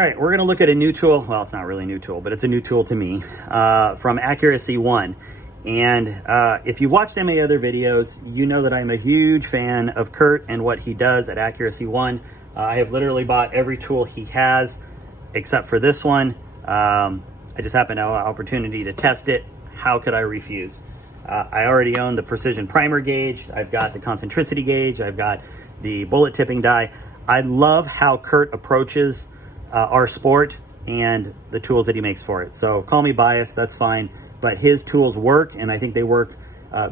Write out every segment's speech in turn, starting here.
right, we're gonna look at a new tool. Well, it's not really a new tool, but it's a new tool to me, from Accuracy One. And if you've watched any other videos, you know that I'm a huge fan of Kurt and what he does at Accuracy One. I have literally bought every tool he has, except for this one. I just happened to have an opportunity to test it. How could I refuse? I already own the precision primer gauge. I've got the concentricity gauge. I've got the bullet tipping die. I love how Kurt approaches our sport and the tools that he makes for it. So call me biased, that's fine. But his tools work, and I think they work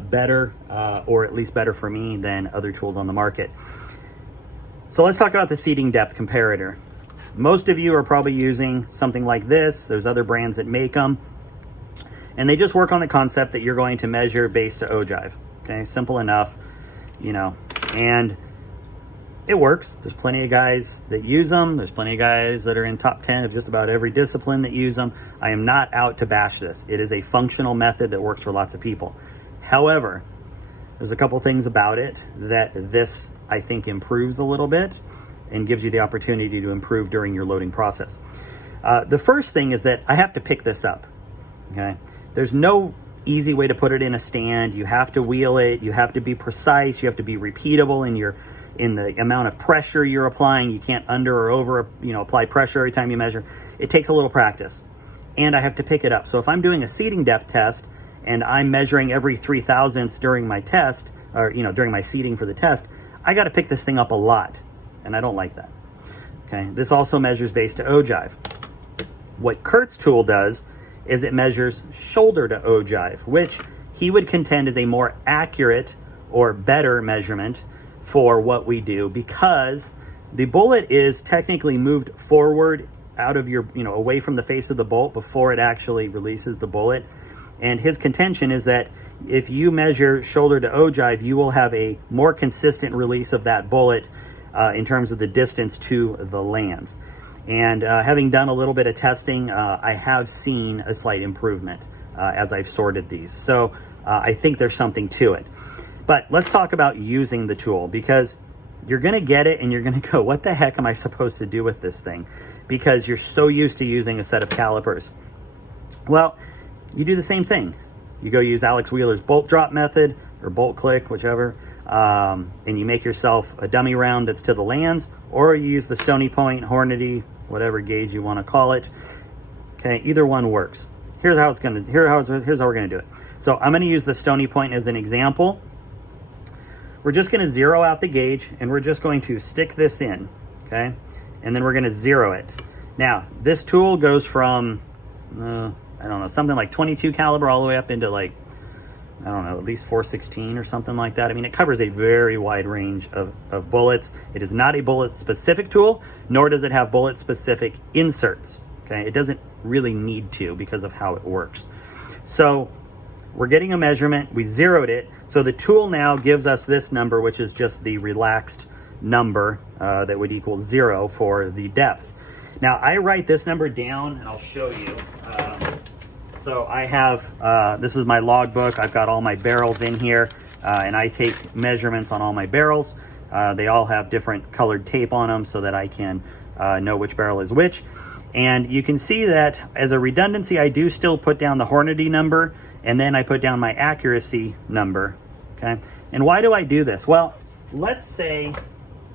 better, or at least better for me than other tools on the market. So let's talk about the seating depth comparator. Most of you are probably using something like this. There's other brands that make them. And they just work on the concept that you're going to measure base to ogive. Okay, simple enough, you know, and it works. There's plenty of guys that use them. There's plenty of guys that are in top 10 of just about every discipline that use them. I am not out to bash this. It is a functional method that works for lots of people. However, there's a couple things about it that this, I think, improves a little bit and gives you the opportunity to improve during your loading process. The first thing is that I have to pick this up, okay? There's no easy way to put it in a stand. You have to wheel it. You have to be precise. You have to be repeatable in the amount of pressure you're applying. You can't under or over, apply pressure every time you measure. It takes a little practice, and I have to pick it up. So if I'm doing a seating depth test and I'm measuring every 3/1000ths during my test, or during my seating for the test, I got to pick this thing up a lot, and I don't like that. Okay, this also measures base to ogive. What Kurt's tool does is it measures shoulder to ogive, which he would contend is a more accurate or better measurement for what we do, because the bullet is technically moved forward out of your, away from the face of the bolt before it actually releases the bullet. And his contention is that if you measure shoulder to ogive, you will have a more consistent release of that bullet in terms of the distance to the lands. And having done a little bit of testing, I have seen a slight improvement as I've sorted these. So I think there's something to it. But let's talk about using the tool, because you're going to get it and you're going to go, what the heck am I supposed to do with this thing? Because you're so used to using a set of calipers. Well, you do the same thing. You go use Alex Wheeler's bolt drop method or bolt click, whichever, and you make yourself a dummy round that's to the lands, or you use the Stony Point, Hornady, whatever gauge you want to call it. Okay, either one works. Here's how we're going to do it. So I'm going to use the Stony Point as an example. We're just going to zero out the gauge, and we're just going to stick this in, okay? And then we're going to zero it. Now, this tool goes from, I don't know, something like 22 caliber all the way up into like, I don't know, at least 416 or something like that. I mean, it covers a very wide range of bullets. It is not a bullet-specific tool, nor does it have bullet-specific inserts, okay? It doesn't really need to because of how it works. So we're getting a measurement. We zeroed it. So the tool now gives us this number, which is just the relaxed number that would equal 0 for the depth. Now, I write this number down, and I'll show you. So I have, this is my logbook. I've got all my barrels in here, and I take measurements on all my barrels. They all have different colored tape on them so that I can know which barrel is which. And you can see that as a redundancy, I do still put down the Hornady number, and then I put down my accuracy number, okay? And why do I do this? Well, let's say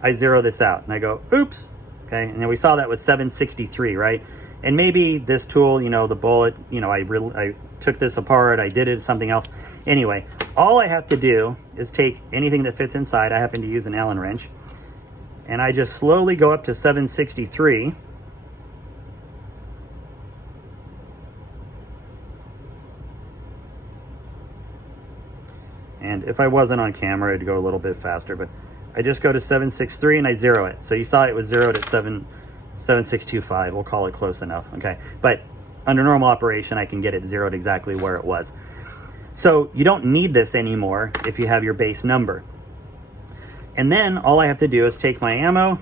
I zero this out and I go, oops, okay? And then we saw that was 763, right? And maybe this tool, the bullet, I took this apart, I did it something else. Anyway, all I have to do is take anything that fits inside. I happen to use an Allen wrench, and I just slowly go up to 763. And if I wasn't on camera, I'd go a little bit faster, but I just go to 763 and I zero it. So you saw it was zeroed at 7625. We'll call it close enough, okay? But under normal operation, I can get it zeroed exactly where it was. So you don't need this anymore if you have your base number. And then all I have to do is take my ammo,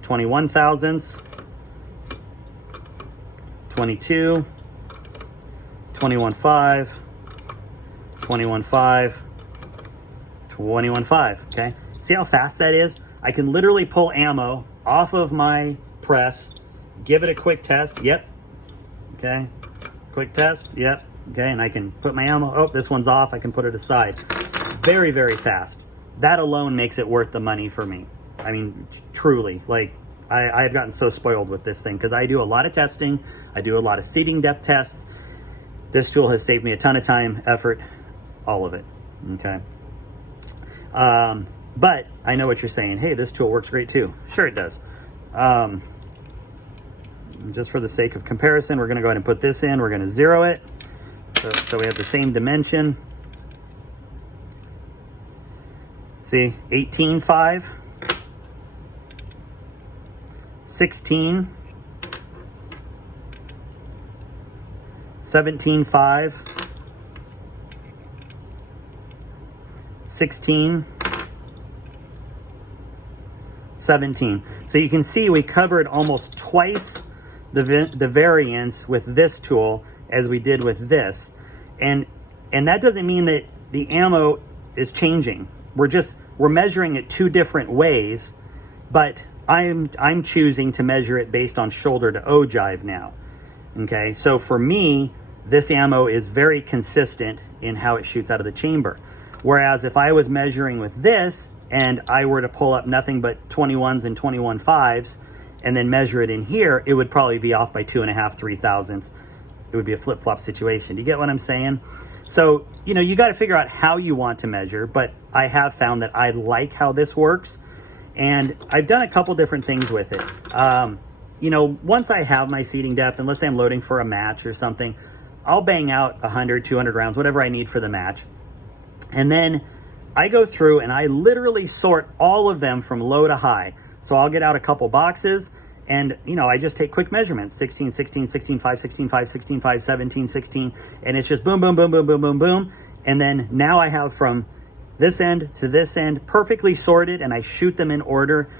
21 thousandths, 22, 21.5, 21.5, 21.5, okay? See how fast that is? I can literally pull ammo off of my press, give it a quick test. Yep. Okay. Quick test. Yep. Okay. And I can put my ammo. Oh, this one's off. I can put it aside. Very, very fast. That alone makes it worth the money for me. I mean, truly, like I've gotten so spoiled with this thing because I do a lot of testing. I do a lot of seating depth tests. This tool has saved me a ton of time, effort, all of it. Okay. But I know what you're saying. Hey, this tool works great too. Sure it does. Just for the sake of comparison, we're going to go ahead and put this in. We're going to zero it. So we have the same dimension. See, 18.5, 16, 17.5, 16, 17. So you can see we covered almost twice the variance with this tool as we did with this. And that doesn't mean that the ammo is changing. We're measuring it two different ways, but I'm choosing to measure it based on shoulder to ogive now. Okay, so for me, this ammo is very consistent in how it shoots out of the chamber. Whereas if I was measuring with this and I were to pull up nothing but 21s and 21.5s and then measure it in here, it would probably be off by 2.5, 3 thousandths. It would be a flip-flop situation. Do you get what I'm saying? So, you know, you got to figure out how you want to measure, but I have found that I like how this works. And I've done a couple different things with it. You know, once I have my seating depth, and let's say I'm loading for a match or something, I'll bang out 100, 200 rounds, whatever I need for the match. And then I go through and I literally sort all of them from low to high. So I'll get out a couple boxes and, you know, I just take quick measurements, 16, 16, 16, 5, 16, 5, 16, 5, 17, 16. And it's just boom, boom, boom, boom, boom, boom, boom. And then now I have from this end to this end perfectly sorted and I shoot them in order.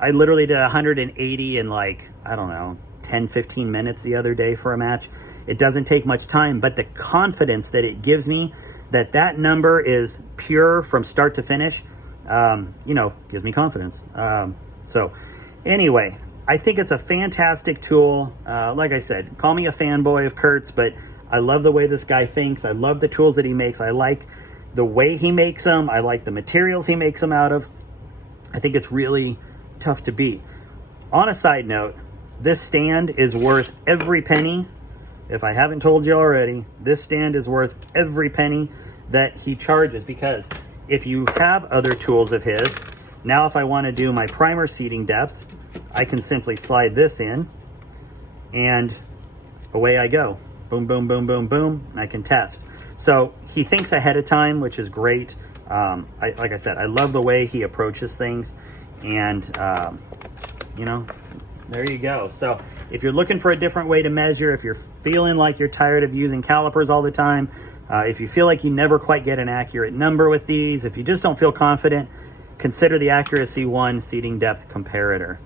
I literally did 180 in like, I don't know, 10, 15 minutes the other day for a match. It doesn't take much time, but the confidence that it gives me that that number is pure from start to finish, you know, gives me confidence. So anyway, I think it's a fantastic tool. Like I said, call me a fanboy of Kurt's, but I love the way this guy thinks. I love the tools that he makes. I like the way he makes them. I like the materials he makes them out of. I think it's really tough to beat. On a side note, this stand is worth every penny. If I haven't told you already, this stand is worth every penny that he charges, because if you have other tools of his, now if I want to do my primer seating depth, I can simply slide this in and away I go. Boom, boom, boom, boom, boom, and I can test. So he thinks ahead of time, which is great. Like I said, I love the way he approaches things, and you know, there you go. So if you're looking for a different way to measure, if you're feeling like you're tired of using calipers all the time, if you feel like you never quite get an accurate number with these, if you just don't feel confident, consider the Accuracy One Seating Depth Comparator.